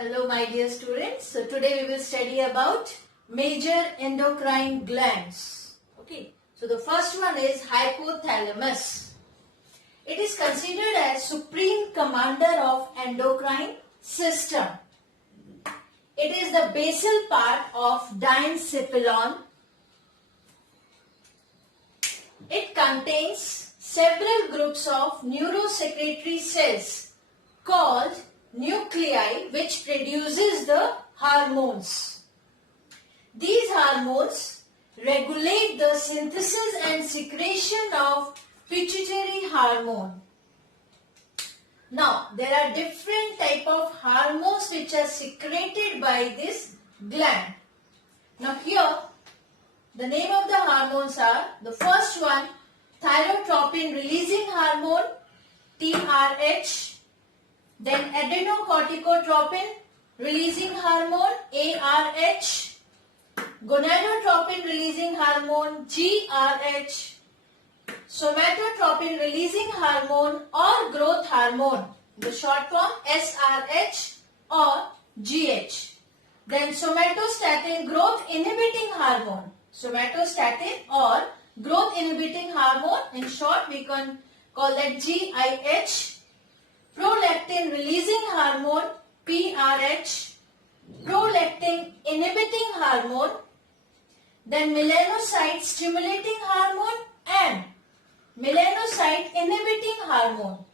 Hello my dear students. So today we will study about major endocrine glands. Okay. So the first one is hypothalamus. It is considered as supreme commander of endocrine system. It is the basal part of diencephalon. It contains several groups of neurosecretory cells called nuclei which produces the hormones. These hormones regulate the synthesis and secretion of pituitary hormone. Now, there are different type of hormones which are secreted by this gland. Now, here the name of the hormones are, the first one, thyrotropin releasing hormone, TRH. Then adrenocorticotropin releasing hormone, ARH. Gonadotropin releasing hormone, GRH. Somatotropin releasing hormone or growth hormone, the short form SRH or GH. Then somatostatin growth inhibiting hormone, somatostatin or growth inhibiting hormone, in short we can call that GIH. Prolactin releasing hormone, PRH. Prolactin inhibiting hormone. Then melanocyte stimulating hormone and melanocyte inhibiting hormone,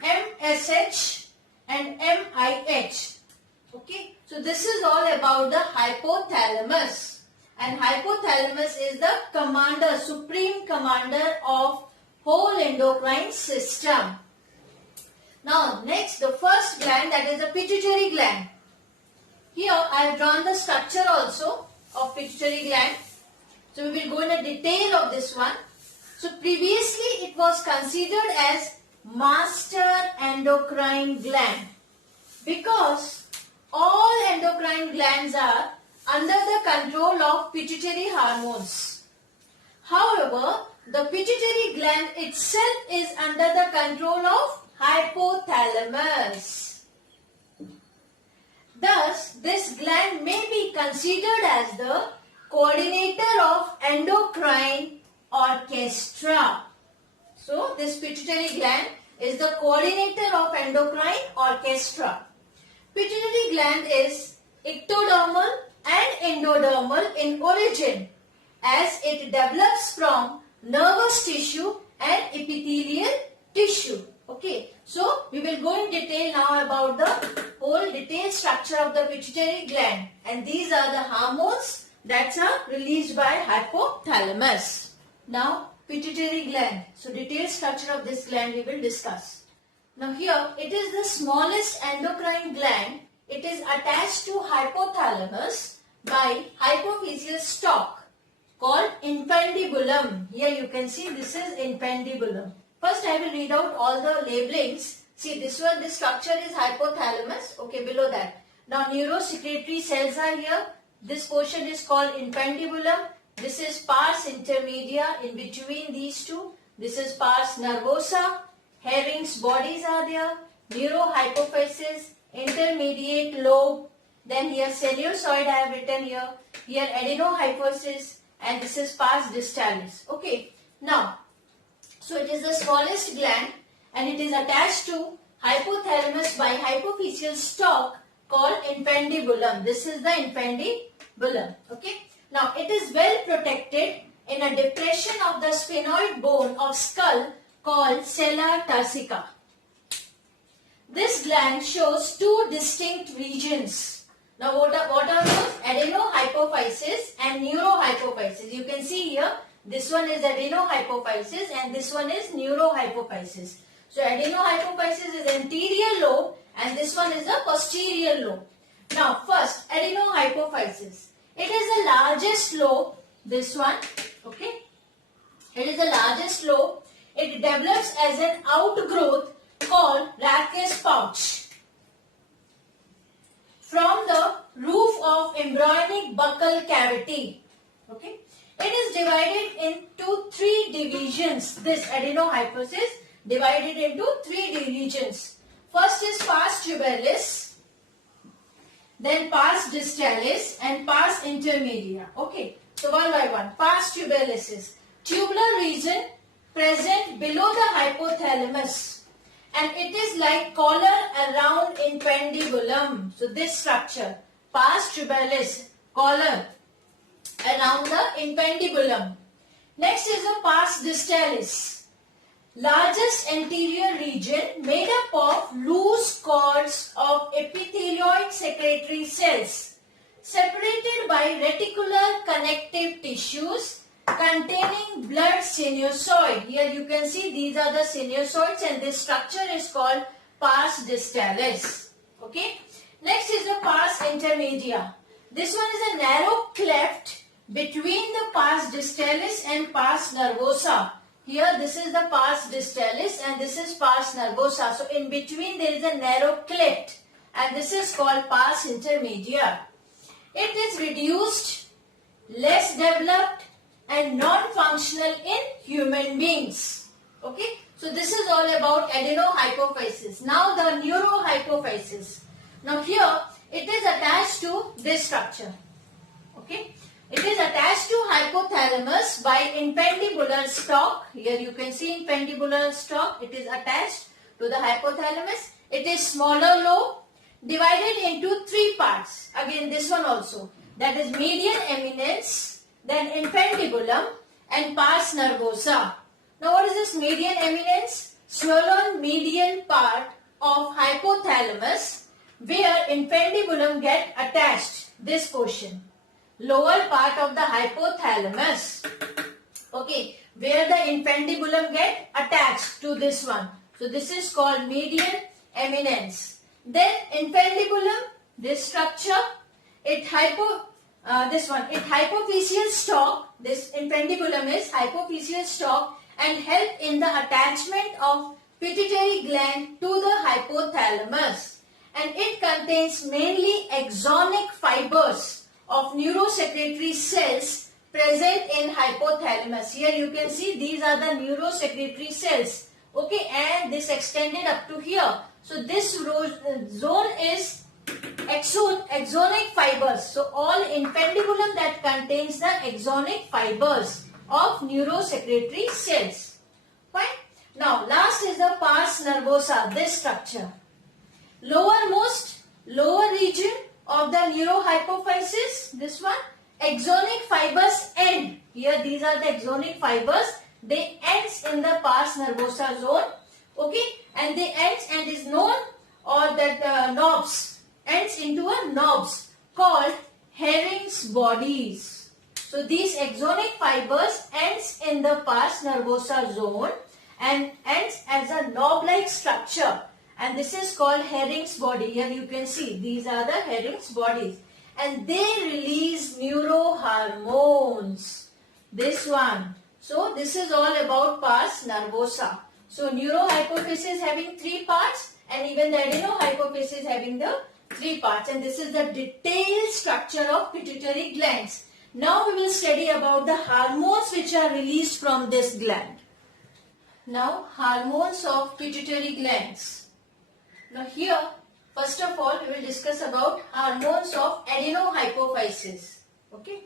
MSH and MIH. Okay, so this is all about the hypothalamus, and hypothalamus is the commander, supreme commander of whole endocrine system. Now next, the first gland, that is the pituitary gland. Here I have drawn the structure also of pituitary gland. So we will go in a detail of this one. So previously it was considered as master endocrine gland because all endocrine glands are under the control of pituitary hormones. However, the pituitary gland itself is under the control of hypothalamus. Thus, this gland may be considered as the coordinator of endocrine orchestra. So, this pituitary gland is the coordinator of endocrine orchestra. Pituitary gland is ectodermal and endodermal in origin as it develops from nervous tissue and epithelial tissue. Okay, so we will go in detail now about the whole detailed structure of the pituitary gland, and these are the hormones that are released by hypothalamus. Now, pituitary gland. So, detailed structure of this gland we will discuss. Now, here it is the smallest endocrine gland. It is attached to hypothalamus by hypophyseal stalk called infundibulum. Here you can see this is infundibulum. First I will read out all the labelings. See, this one, this structure is hypothalamus. Okay, below that. Now neurosecretory cells are here. This portion is called infundibulum. This is pars intermedia in between these two. This is pars nervosa. Herring's bodies are there. Neurohypophysis, intermediate lobe. Then here sinusoid I have written here. Here adenohypophysis, and this is pars distalis. Okay, now, so it is the smallest gland and it is attached to hypothalamus by hypophyseal stalk called infundibulum. This is the infundibulum. Okay. Now it is well protected in a depression of the sphenoid bone of skull called sella turcica. This gland shows two distinct regions. Now what are those? Adenohypophysis and neurohypophysis. You can see here, this one is adenohypophysis and this one is neurohypophysis. So adenohypophysis is anterior lobe and this one is the posterior lobe. Now first, adenohypophysis. It is the largest lobe, this one. Okay. It is the largest lobe. It develops as an outgrowth called Rathke's pouch from the roof of embryonic buccal cavity. Okay. It is divided into three divisions. This adenohypophysis divided into three divisions. First is pars tuberculis, then pars distalis and pars intermedia. Okay, so one by one. Pars tuberculosis, tubular region present below the hypothalamus, and it is like collar around infundibulum. So this structure, pars tuberculosis, collar around the infundibulum. Next is the pars distalis, largest anterior region made up of loose cords of epithelioid secretory cells separated by reticular connective tissues containing blood sinusoid. Here you can see these are the sinusoids, and this structure is called pars distalis. Okay. Next is the pars intermedia. This one is a narrow cleft between the pars distalis and pars nervosa. Here this is the pars distalis and this is pars nervosa. So in between there is a narrow cleft, and this is called pars intermedia. It is reduced, less developed and non-functional in human beings. Okay. So this is all about adenohypophysis. Now the neurohypophysis. Now here it is attached to this structure. Okay. It is attached to hypothalamus by infundibular stalk. Here you can see infundibular stalk. It is attached to the hypothalamus. It is smaller lobe divided into three parts. Again this one also. That is median eminence, then infundibulum and pars nervosa. Now what is this median eminence? Swollen median part of hypothalamus where infundibulum get attached. This portion. Lower part of the hypothalamus, okay, where the infundibulum get attached to this one. So this is called median eminence. Then infundibulum, this structure, it hypophyseal stalk. This infundibulum is hypophyseal stalk and help in the attachment of pituitary gland to the hypothalamus, and it contains mainly axonic fibers of neurosecretory cells present in hypothalamus. Here you can see these are the neurosecretory cells. Okay, and this extended up to here. So this zone is axonic fibers. So all infundibulum that contains the axonic fibers of neurosecretory cells. Fine. Now last is the pars nervosa. This structure. Lower region of the neurohypophysis, this one, axonic fibers end. Here these are the axonic fibers. They ends in the pars nervosa zone. Okay, and they ends and is known, or that knobs ends into a knobs called Herring's bodies. So these axonic fibers ends in the pars nervosa zone and ends as a knob-like structure. And this is called Herring's body. Here you can see these are the Herring's bodies. And they release neurohormones. This one. So this is all about pars nervosa. So neurohypophysis having three parts, and even the adenohypophysis having the three parts. And this is the detailed structure of pituitary glands. Now we will study about the hormones which are released from this gland. Now hormones of pituitary glands. Now here, first of all, we will discuss about hormones of adenohypophysis. Okay.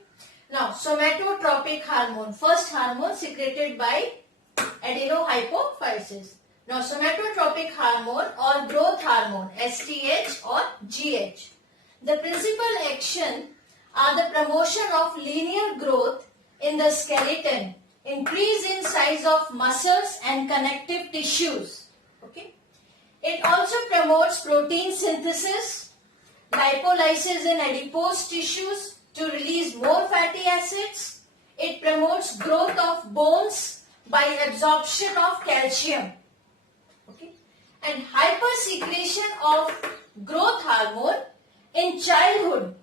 Now, somatotropic hormone, first hormone secreted by adenohypophysis. Now, somatotropic hormone or growth hormone, STH or GH. The principal action are the promotion of linear growth in the skeleton, increase in size of muscles and connective tissues. Okay. It also promotes protein synthesis, lipolysis in adipose tissues to release more fatty acids. It promotes growth of bones by absorption of calcium. Okay. And hypersecretion of growth hormone in childhood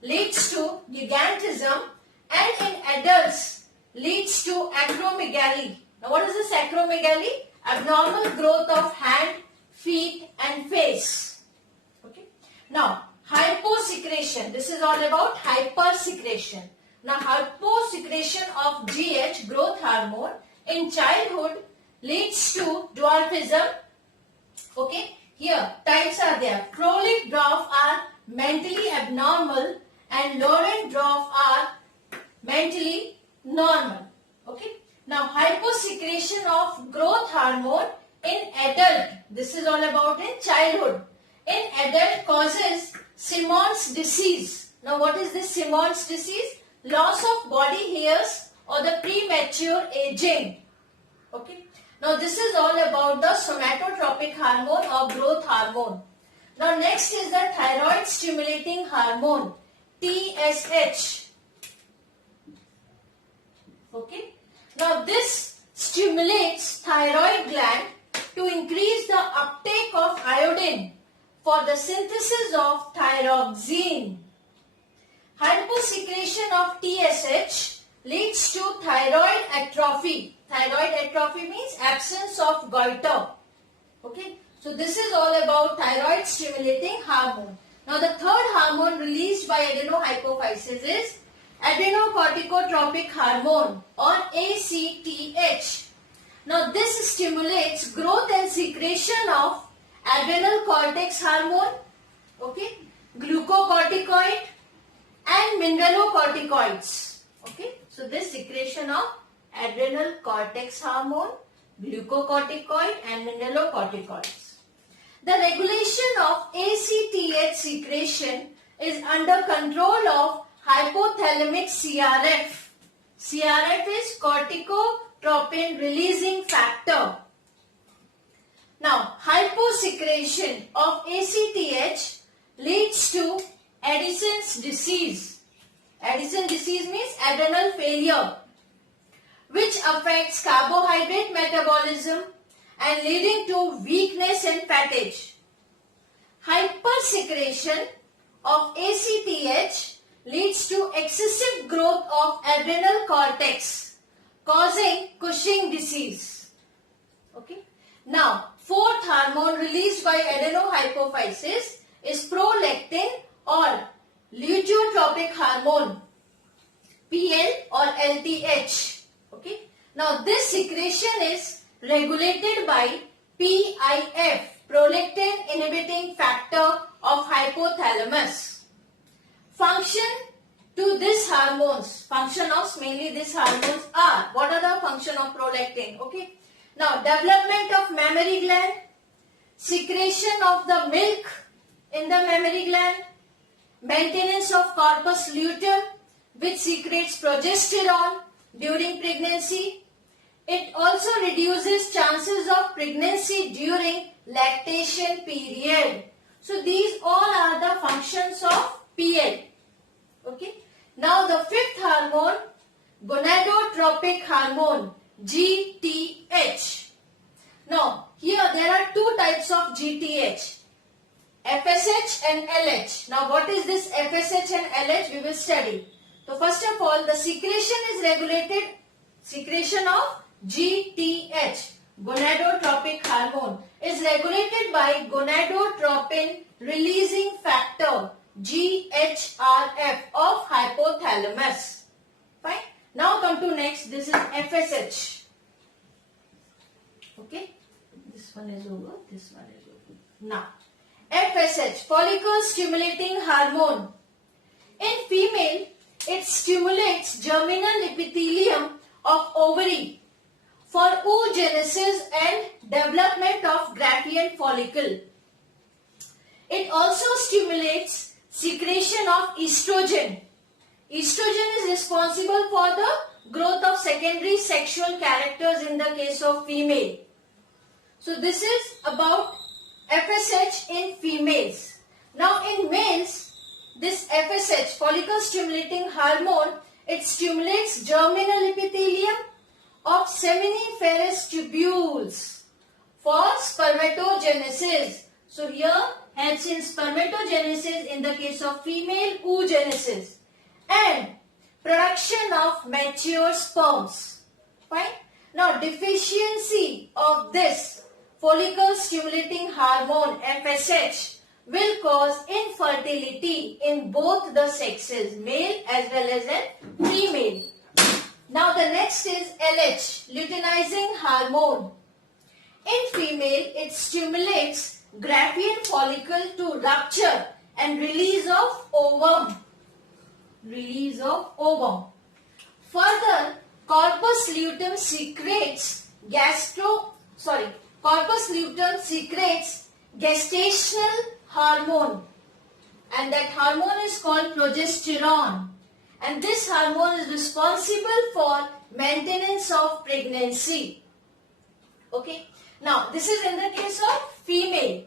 leads to gigantism, and in adults leads to acromegaly. Now what is this acromegaly? Abnormal growth of hand, feet and face. Okay. Now hyposecretion. This is all about hypersecretion. Now hyposecretion of GH, growth hormone, in childhood leads to dwarfism. Okay. Here types are there. Frolic dwarf are mentally abnormal and Laurent-Dwarf are mentally normal. Okay. Now, hyposecretion of growth hormone in adult. This is all about in childhood. In adult causes Simon's disease. Now, what is this Simon's disease? Loss of body hairs or the premature aging. Okay. Now, this is all about the somatotropic hormone or growth hormone. Now, next is the thyroid stimulating hormone, TSH. Okay. Now, this stimulates thyroid gland to increase the uptake of iodine for the synthesis of thyroxine. Hyposecretion of TSH leads to thyroid atrophy. Thyroid atrophy means absence of goiter. Okay. So this is all about thyroid stimulating hormone. Now the third hormone released by adenohypophysis is adrenocorticotropic hormone or ACTH. Now this stimulates growth and secretion of adrenal cortex hormone, okay, glucocorticoid and mineralocorticoids. Okay, so this secretion of adrenal cortex hormone, glucocorticoid and mineralocorticoids. The regulation of ACTH secretion is under control of hypothalamic CRF. CRF is corticotropin releasing factor. Now, hyposecretion of ACTH leads to Addison's disease. Addison's disease means adrenal failure, which affects carbohydrate metabolism and leading to weakness and fatigue. Hypersecretion of ACTH leads to excessive growth of adrenal cortex, causing Cushing disease. Okay. Now, fourth hormone released by adenohypophysis is prolactin or luteotropic hormone, PL or LTH. Okay. Now, this secretion is regulated by PIF, prolactin inhibiting factor of hypothalamus. Function to these hormones, function of mainly these hormones are, what are the function of prolactin? Okay. Now, development of mammary gland, secretion of the milk in the mammary gland, maintenance of corpus luteum, which secretes progesterone during pregnancy. It also reduces chances of pregnancy during lactation period. So these all are the functions of PL. Okay. Now the fifth hormone, gonadotropic hormone, GTH. Now here there are two types of GTH, FSH and LH. Now what is this FSH and LH? We will study. So first of all, the secretion is regulated, secretion of GTH, gonadotropic hormone, is regulated by gonadotropin releasing factor, GHRF of hypothalamus. Fine. Now come to next, this is FSH. Okay. This one is over, this one is over. Now, FSH, follicle stimulating hormone. In female, it stimulates germinal epithelium of ovary for oogenesis and development of Graafian follicle. It also stimulates secretion of estrogen. Estrogen is responsible for the growth of secondary sexual characters in the case of female. So this is about FSH in females. Now in males, this FSH, follicle stimulating hormone, it stimulates germinal epithelium of seminiferous tubules for spermatogenesis. So here helps in spermatogenesis in the case of female, oogenesis, and production of mature sperms. Fine. Now deficiency of this follicle stimulating hormone FSH will cause infertility in both the sexes, male as well as in female. Now the next is LH, luteinizing hormone. In female, it stimulates Graafian follicle to rupture and release of ovum. Release of ovum. Further, corpus luteum secretes corpus luteum secretes gestational hormone, and that hormone is called progesterone, and this hormone is responsible for maintenance of pregnancy. Okay, now this is in the case of female.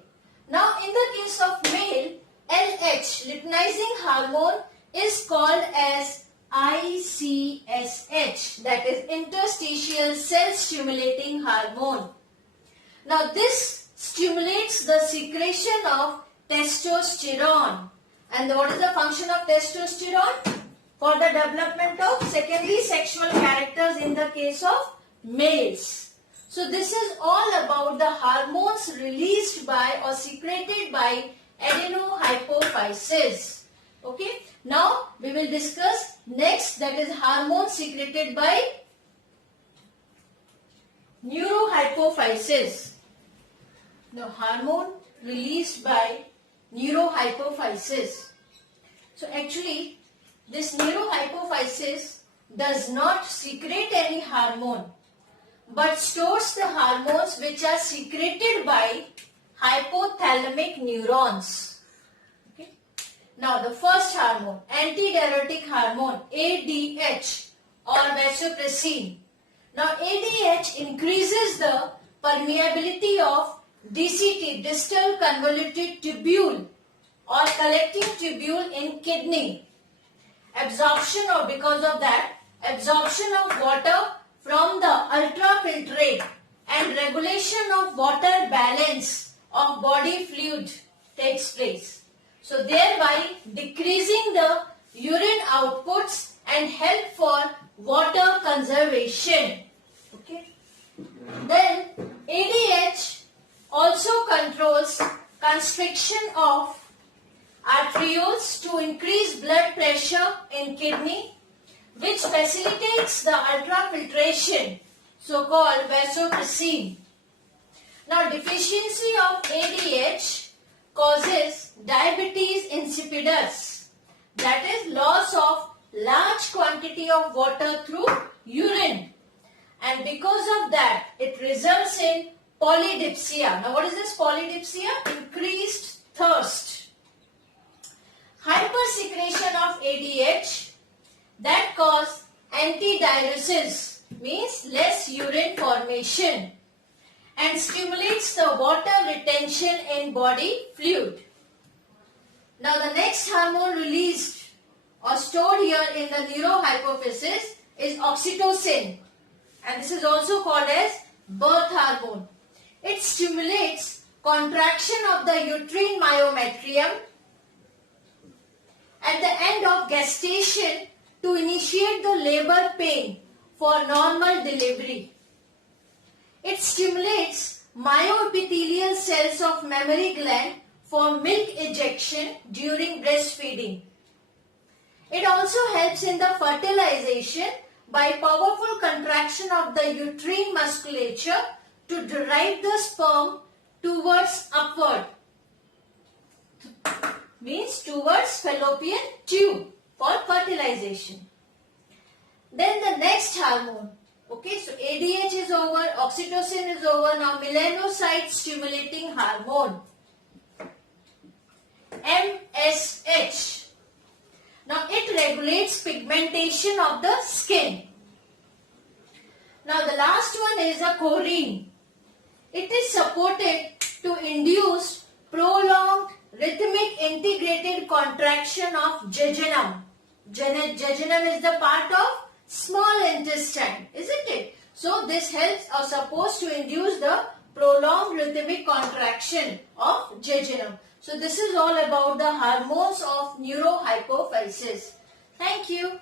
Now in the case of male, LH, luteinizing hormone, is called as ICSH, that is interstitial cell stimulating hormone. Now this stimulates the secretion of testosterone. And what is the function of testosterone? For the development of secondary sexual characters in the case of males. So this is all about the hormones released by or secreted by adenohypophysis. Okay. Now we will discuss next, that is hormone secreted by neurohypophysis. The hormone released by neurohypophysis. So actually this neurohypophysis does not secrete any hormone, but stores the hormones which are secreted by hypothalamic neurons. Okay. Now the first hormone, antidiuretic hormone, ADH or vasopressin. Now ADH increases the permeability of DCT, distal convoluted tubule or collecting tubule in kidney. Absorption, or because of that, absorption of water from the ultrafiltrate and regulation of water balance of body fluid takes place. So thereby decreasing the urine outputs and help for water conservation. Okay. Then ADH also controls constriction of arterioles to increase blood pressure in kidney, which facilitates the ultrafiltration, so-called vasopressin. Now deficiency of ADH causes diabetes insipidus, that is loss of large quantity of water through urine, and because of that it results in polydipsia. Now what is this polydipsia? Increased thirst. Hypersecretion of ADH that cause antidiuresis, means less urine formation, and stimulates the water retention in body fluid. Now the next hormone released or stored here in the neurohypophysis is oxytocin, and this is also called as birth hormone. It stimulates contraction of the uterine myometrium at the end of gestation to initiate the labor pain for normal delivery. It stimulates myoepithelial cells of mammary gland for milk ejection during breastfeeding. It also helps in the fertilization by powerful contraction of the uterine musculature to drive the sperm towards upward, means towards fallopian tube for fertilization. Then the next hormone. Okay, so ADH is over, oxytocin is over. Now melanocyte stimulating hormone, MSH. Now it regulates pigmentation of the skin. Now the last one is a choline. It is supported to induce prolonged rhythmic integrated contraction of jejunum. Jejunum is the part of small intestine, isn't it? So this helps or supposed to induce the prolonged rhythmic contraction of jejunum. So this is all about the hormones of neurohypophysis. Thank you.